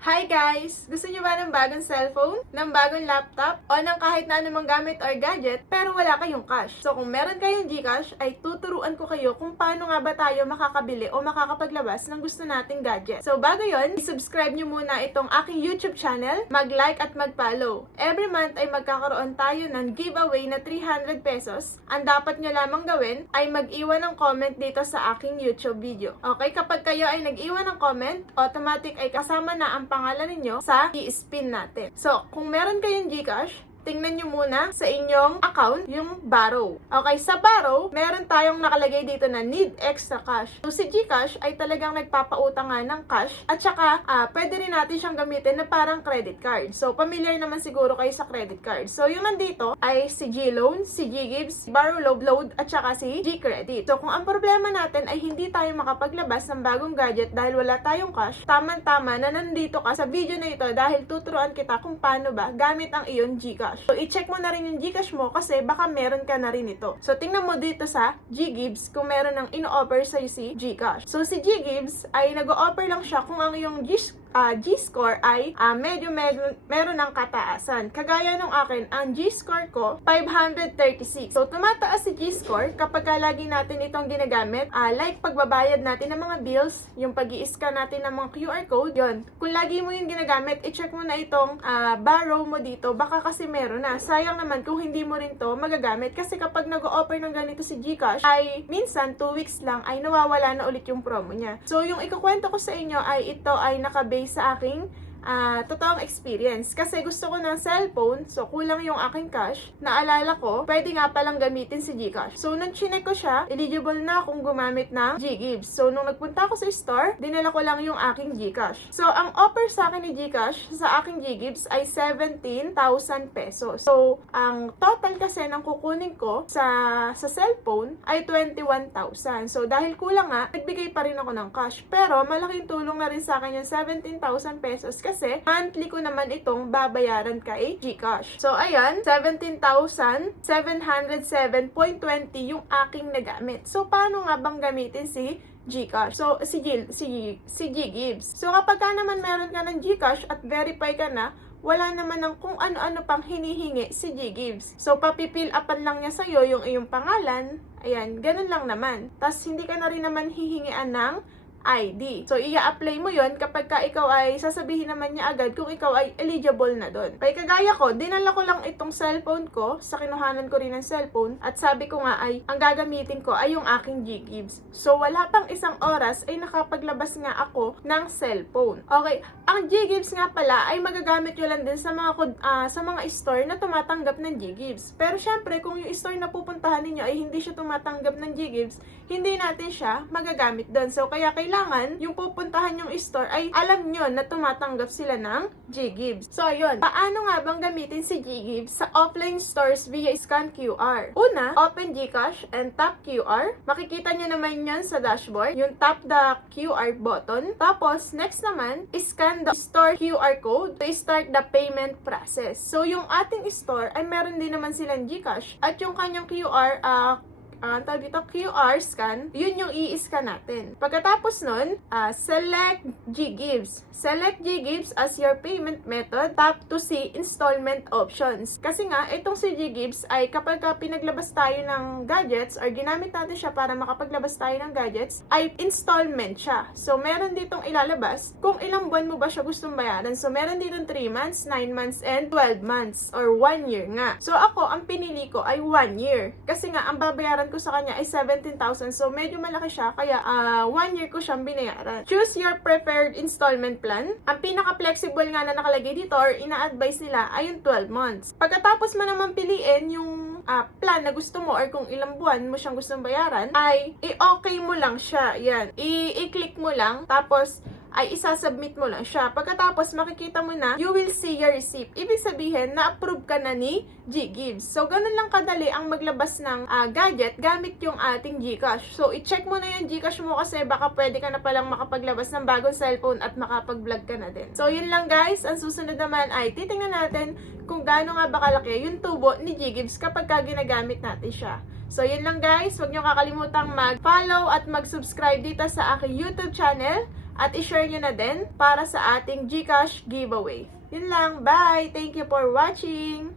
Hi guys! Gusto niyo ba ng bagong cellphone, ng bagong laptop, o ng kahit na anumang gamit or gadget pero wala kayong cash? So kung meron kayong GCash, ay tuturuan ko kayo kung paano nga ba tayo makakabili o makakapaglabas ng gusto nating gadget. So bago yon, i-subscribe niyo muna itong aking YouTube channel, mag-like at mag-follow. Every month ay magkakaroon tayo ng giveaway na 300 pesos. Ang dapat niyo lamang gawin ay mag-iwan ng comment dito sa aking YouTube video. Okay, kapag kayo ay nag-iwan ng comment, automatic ay kasama na ang pangalan ninyo sa i-spin natin. So, kung meron kayong GCash, tingnan nyo muna sa inyong account yung Borrow. Okay, sa Borrow, meron tayong nakalagay dito na need extra cash. So, si GCash ay talagang nagpapautang nga ng cash at saka pwede rin natin siyang gamitin na parang credit card. So, familiar naman siguro kayo sa credit card. So, yung nandito ay si GLoan, si GGives, Borrow Load at saka si GCredit. So, kung ang problema natin ay hindi tayo makapaglabas ng bagong gadget dahil wala tayong cash, tama-tama na nandito ka sa video na ito dahil tuturuan kita kung paano ba gamit ang iyong GCash. So, i-check mo na rin yung GCash mo kasi baka meron ka na rin ito. So, tingnan mo dito sa GGives kung meron ng ino-offer sa'yo si GCash. So, si GGives ay nag-o-offer lang siya kung ang iyong G-score ay medyo meron ng kataasan. Kagaya nung akin, ang G-score ko, 536. So, tumataas si G-score kapag lagi natin itong ginagamit. Like pagbabayad natin ng mga bills, yung pag-i-scan natin ng mga QR code, yon. Kung lagi mo yung ginagamit, i-check mo na itong Borrow mo dito. Baka kasi meron na. Sayang naman kung hindi mo rin to magagamit kasi kapag nag-o-offer ng ganito si GCash, ay minsan 2 weeks lang ay nawawala na ulit yung promo niya. So, yung ikukwento ko sa inyo ay ito ay nakabase sa aking totoong experience. Kasi gusto ko ng cellphone, so kulang yung aking cash. Naalala ko, pwede nga palang gamitin si GCash. So, nung chinek ko siya, eligible na akong gumamit ng GGives. So, nung nagpunta ako sa store, dinala ko lang yung aking GCash. So, ang offer sa akin ni GCash sa aking GGives ay 17,000 pesos. So, ang total kasi ng kukunin ko sa cellphone ay 21,000. So, dahil kulang nga, nagbigay pa rin ako ng cash. Pero, malaking tulong na rin sa akin yung 17,000 pesos kasi monthly ko naman itong babayaran kay GCash. So, ayan, 17,707.20 yung aking nagamit. So, paano nga bang gamitin si GCash? So, si GGives. So, kapag ka naman meron ka ng GCash at verify ka na, wala naman ng kung ano-ano pang hinihingi si GGives. So, papipill upan lang niya sa'yo yung iyong pangalan. Ayan, ganun lang naman. Tapos, hindi ka na rin naman hihingian ng ID. So, i-apply mo yon kapag ka ikaw ay sasabihin naman niya agad kung ikaw ay eligible na doon. Kaya kagaya ko, dinala ko lang itong cellphone ko sa kinuhanan ko rin ng cellphone at sabi ko nga ay ang gagamitin ko ay yung aking GGives. So, wala pang isang oras ay nakapaglabas nga ako ng cellphone. Okay, ang GGives nga pala ay magagamit nyo lang din sa mga store na tumatanggap ng GGives. Pero syempre, kung yung store na pupuntahan ninyo ay hindi siya tumatanggap ng GGives, hindi natin siya magagamit doon. So, kaya kailangan yung pupuntahan yung store ay alam nyo na tumatanggap sila ng GGives. So, ayun. Paano nga bang gamitin si GGives sa offline stores via scan QR? Una, open GCash and tap QR. Makikita nyo naman yan sa dashboard. Yung tap the QR button. Tapos, next naman, scan the store QR code to start the payment process. So, yung ating store ay meron din naman silang GCash at yung kanyang QR scan, yun yung i-scan natin. Pagkatapos nun, select GGives. Select GGives as your payment method. Tap to see installment options. Kasi nga, itong si GGives ay kapag pinaglabas tayo ng gadgets or ginamit natin siya para makapaglabas tayo ng gadgets, ay installment siya. So, meron ditong ilalabas kung ilang buwan mo ba siya gustong bayaran. So, meron ditong 3 months, 9 months, and 12 months or 1 year nga. So, ako, ang pinili ko ay 1 year. Kasi nga, ang babayaran ko sa kanya ay 17,000. So, medyo malaki siya. Kaya, 1 year ko siyang binayaran. Choose your preferred installment plan. Ang pinaka-flexible nga na nakalagay dito or ina-advise nila ay yung 12 months. Pagkatapos mo naman piliin yung plan na gusto mo or kung ilang buwan mo siyang gustong bayaran, ay i-okay mo lang siya. Yan. I-click mo lang. Tapos, ay isasubmit mo lang siya. Pagkatapos, makikita mo na, you will see your receipt. Ibig sabihin, na-approve ka na ni GGives. So, ganun lang kadali ang maglabas ng gadget gamit yung ating GCash. So, i-check mo na yung GCash mo kasi baka pwede ka na palang makapaglabas ng bagong cellphone at makapag-vlog ka na din. So, yun lang guys. Ang susunod naman ay titingnan natin kung gaano nga ba kalaki yung tubo ni GGives kapag ginagamit natin siya. So, yun lang guys. Huwag nyo kakalimutang mag-follow at mag-subscribe dito sa aking YouTube channel. at i-share nyo na din para sa ating GCash giveaway. Yun lang, bye! Thank you for watching!